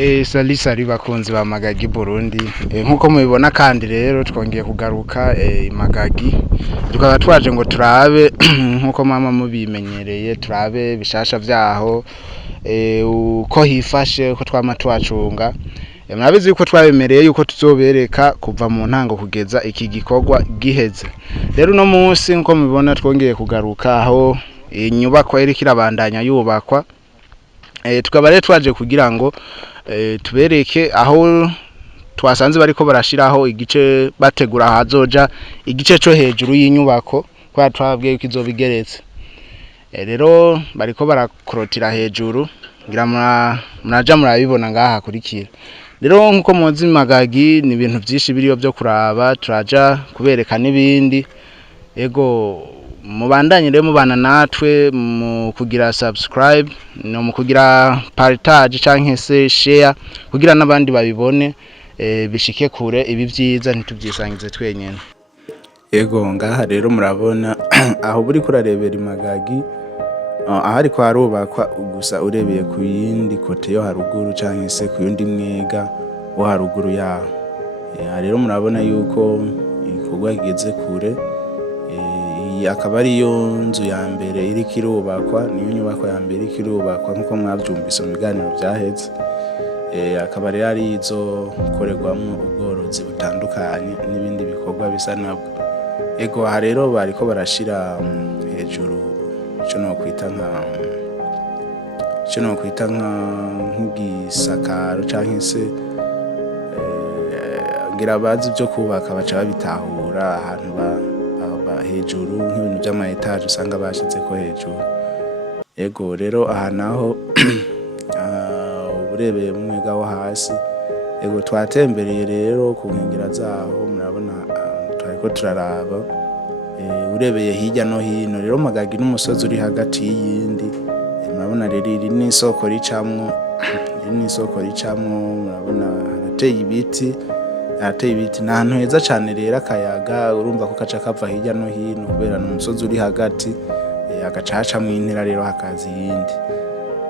Sali bakunzi ba Magagi Burundi, nkuko mubibona kandi rero twongeye kugaruka Magagi, tukaba twaje ngo turabe nkuko mama mubimenyereye, turabe bishasha vyaho uko hifashe uko twama twacunga. Murabizi yuko twabemereye yuko tuzobereka kuva mu ntango kugeza iki gikorwa giheze. Rero no munsi nkuko mubibona twongeye kugaruka aho inyubako iri kirabandanya yubakwa. Tukaba rero twaje kugira ngo tubereke aho twasanze bariko barashiraho igice bategura hazoja igice cyo hejuru y'inyubako kwa twabwiye ko izobigeretse. Rero bariko barakorotira hejuru ngira muraja murabibona ngaha kurikira. Rero nkuko muzi Magagi ni ibintu byinshi biriyo byo kuraba, turaja kubereka nibindi. Ego mubandanye rero mubana natwe mu kugira subscribe no mu kugira partage canke se share kugira nabandi babibone bishike kure ibi vyiza ntitubyisangize twenyene. Ego ngaha rero murabona aho buri kurarebera Magagi ahari kwa harubakwa gusa urebeye ku yindi kote yo haruguru canke se ku yundi mwega wo haruguru yaho. Rero murabona yuko igikorwa kigeze kure. Akaba ari yo nzu ya mbere iri kirubakwa, niyo nyubako ya mbere iri kirubakwa nkuko mwavyumvise mu biganiro byaheze. Akaba rero ari izo korerwamo ubworozi butandukanye n'ibindi bikorwa bisa nabwo. Ego aha rero bariko barashira hejuru cyo no kwita nk'igisakaro canke se ngira bazi byo kubaka baca babitahura ahantu hejuru nk'ibintu by'ama etage usanga bashize ko hejuru. Ego rero aha naho uburebeye mu mwega wo hasi. Ego twatembereye rero ku nkengera zaho murabona twariko turaraba urebeye hirya no hino. Rero Magagi n'umusozi uri hagati y'iyindi, murabona rero iri ni isoko ricamwo, murabona harateye ibiti n'ahantu heza cyane rero akayaga urumva ko kaca kava hirya no hino kubera n'umusozi uri hagati agaca hacamwo intera rero hakaza iyindi.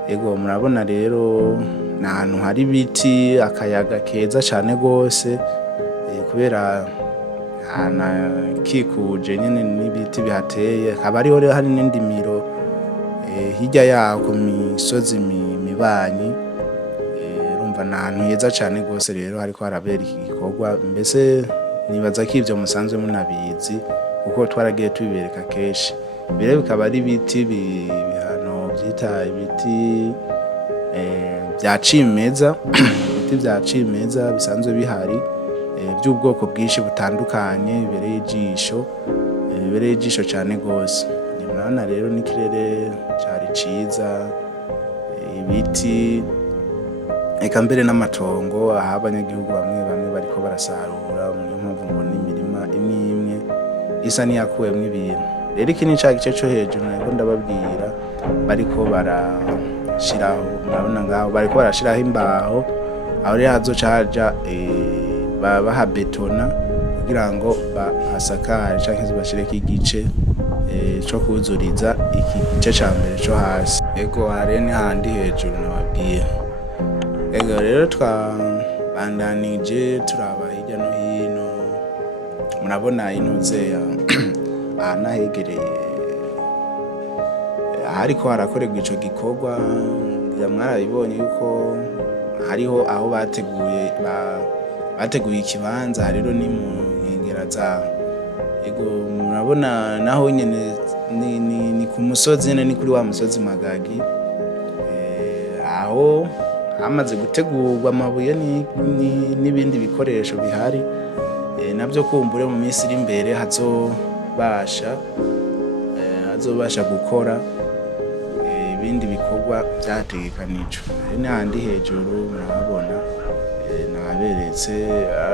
Ego murabona rero n'ahantu hari ibiti akayaga keza cyane gose kubera kikuje nyene n'ibiti bihateye. Haba ariho rero hari n'indimiro hirya yaho ku misozi mibanyi. N'ahantu heza cyane gose rero hariko harabera iki gikorwa. Mbese nibaza ko ivyo musanzwe munabizi kuko twaragiye tubibereka keshi. Mbere bikaba ari ibiti bihano byita ibiti bya cimeza, ibiti bya cimeza bisanzwe bihari by'ubwoko bwinshi butandukanye bibereye ijisho cyane gose. Murabona rero n'ikirere cari ciza, ibiti eka mbere n'amatongo aha abanyagihugu bamwe bariko barasarura. Niyo mpamvu mbona imirima imwe isa niyakuwemwo ibintu. Rero iki ni ca gice cyo hejuru nako ndababwira bariko barashiraho, murabona ngaho bariko barashiraho imbaho aho rero hazoca haja baha betona kugira ngo bahasakare canke bashireko igice cyo kuzuriza iki gice ca mbere cyo hasi. Ego hare ni handi hejuru nababwiye. Ego rero twabandanije turaba hirya no hino, murabona inoze ahanahegereye hariko harakorerwa ico gikorwa. Mwarabibonye yuko hariho aho bateguye ikibanza rero ni mu nkengera zaho. Ego murabona naho nyene ni ku musozi nyene, ni kuri wa musozi Magagi aho hamaze gutegurwa amabuye n'ibindi bikoresho bihari nabyo kumbure mu minsi iri imbere hazobasha gukora ibindi bikorwa byategekanijwe. N'ahandi hejuru murabona naberetse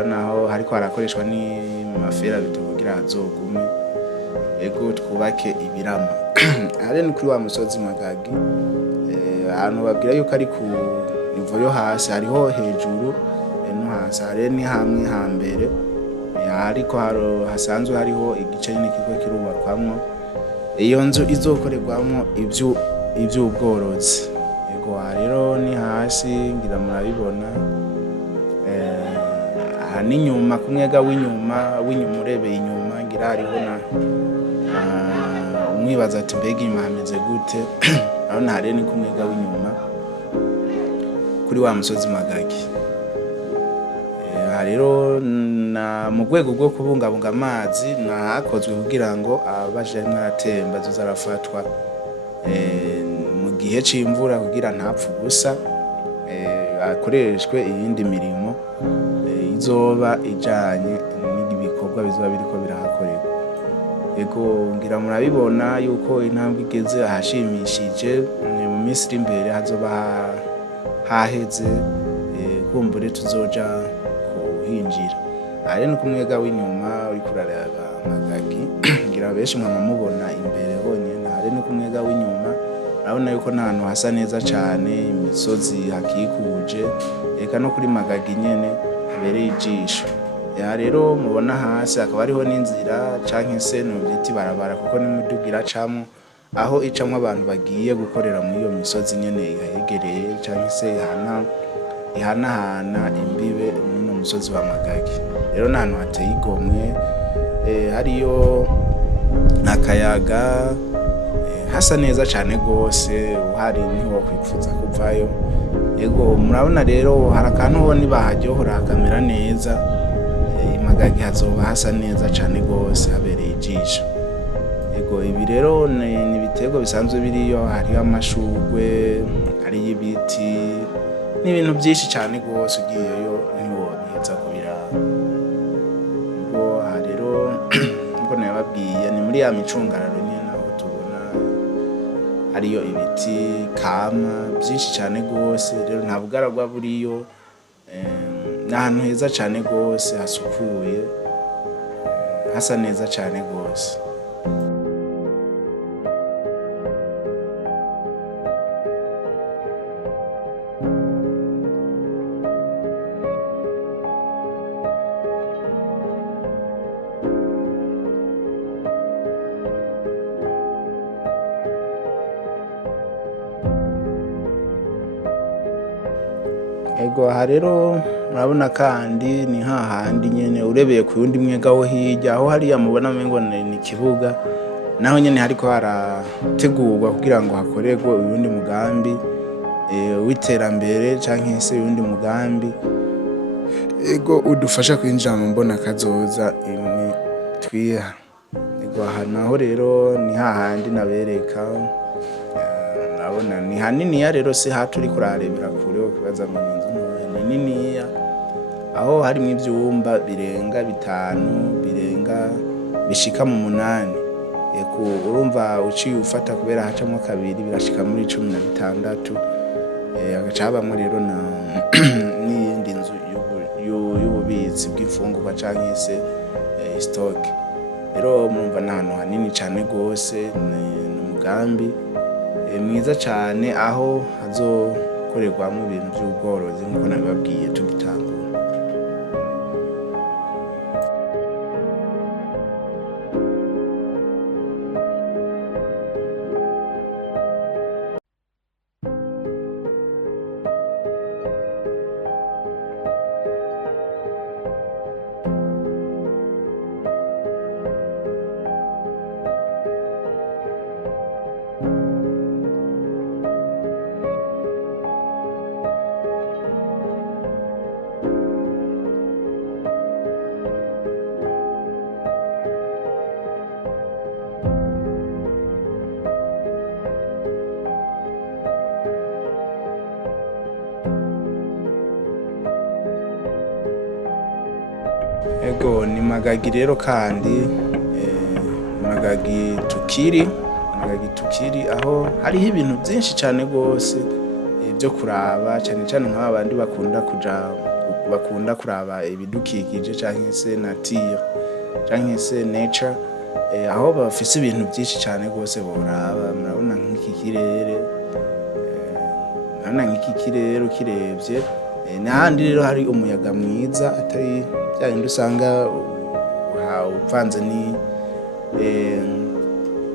naho hariko harakoreshwa n'amafera bitugira hazogume. Ego twubake ibirama hare ni kuri wa musozi Magagi. Ahantu babwira yuko ari ku nivo yo hasi, hariho hejuru no hasi. Hare ni hamwe hambere ariko hasanzwe hariho igice nyine kiko kirubakwamwo iyo nzu izokorerwamwo ivy'ubworozi. ego rero ni hasi ngira murabibona aha n'inyuma ku mwega w'inyuma urebeye inyuma ngira hariho na umwibaza ati mbega inyuma hameze gute urabona hariya ni ku mwega w'inyuma kuri wa musozi Magagi. Aha rero mu rwego rwo kubungabunga amazi hakozwe kugira ngo abaje arimwo aratemba azoze arafatwa mu gihe c'imvura kugira ntapfe ubusa, hakoreshwe iyindi mirimo izoba ijanye n'ibikorwa bizoba biriko birahakorerwa. Ego ngira murabibona yuko intambwe igeze ahashimishije, mu minsi iri imbere hazoba haheze kumbure tuzoja kuhinjira. Aha rero ni ku mwega w'inyuma uriko uraraba Magagi ngira benshi mwamubona imbere honyene. Aha rero ni ku mwega w'inyuma urabona yuko n'ahantu hasa neza cane, imisozi hakikuje, eka no kuri Magagi nyene habereye ijisho. Aha rero mubona hasi hakaba hariho n'inzira canke se novyita ibarabara kuko n'imiduga iracamwo, aho icamwo abantu bagiye gukorera muri iyo misozi nyene ihegereye canke se ihanahana imbibe n'uno musozi wa Magagi. Rero n'ahantu hateye igomwe, hariyo n'akayaga, hasa neza cane gose, uhari ntiwokwipfuza kuvayo. Ego murabona rero hari akantu ho nibaharyohora hakamera neza, Magagi hazoba hasa neza cane gose habereye ijisho. Ego ibi rero ni ibiterwa bisanzwe biriyo, hariyo amashurwe, hariyo ibiti n'ibintu byinshi cane gose, ugiyeyo ntiwobiheza kubiraba. Ego aha rero nkuko nabibabwiye ni muri ya micungararo nyene aho tubona hariyo ibiti kama byinshi cane gose. Rero nta bugaragwa buriyo, n'ahantu heza cane gose hasukuye, hasa neza cane gose. Ego aha rero murabona kandi ni hahandi nyene urebeye ku yundi mwega wo hirya, aho hariya mubona umengo ni ikibuga, naho nyene hariko harategurwa kugira ngo hakorerwe uyundi mugambi w'iterambere canke se uyundi mugambi ego udufasha kwinjira mu mbona kazoza imwe twiha. Ego aha naho rero ni hahandi nabereka, urabona ni haniniya rero si hato uriko urarebera kure ukibaza ngo ni inzu ntoya, ni niniya, aho harimwo ivyumba birenga 5 bishika mu 8. Ego urumva uciye ufata kubera hacamwo kabiri birashika muri 16. Hagaca habamwo rero n'iyindi nzu y'ububitsi bw'imfungurwa canke se stock. Rero murumva n'ahantu hanini cane gose, ni umugambi mwiza cane aho hazokorerwamwo ibintu vy'ubworozi nkuko nabibabwiye tugitangura. Ego ni Magagi rero kandi Magagi tukiri aho hariho ibintu byinshi cyane gose byo kuraba, cyane cyane nk'aba bandi bakunda kuraba ibidukikije canke se nature canke se nature, aho bafise ibintu byinshi cyane gose boraba. Murabona nk'iki kirere ukirebye, n'ahandi rero hari umuyaga mwiza atari byarindi usanga uvanze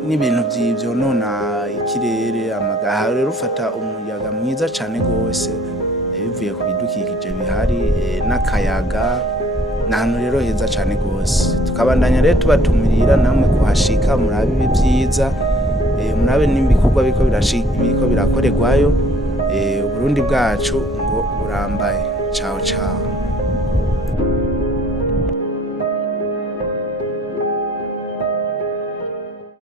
n'ibintu vyonona ikirere amagaha rero ufata umuyaga mwiza cane gose bivuye ku bidukikije bihari n'akayaga n'ahantu rero heza cane gose tukabandanya rero tubatumirira namwe kuhashika murabe ibi vyiza murabe n'ibikorwa biriko birakorerwayo Uburundi bwacu ngo burambaye ciao ciao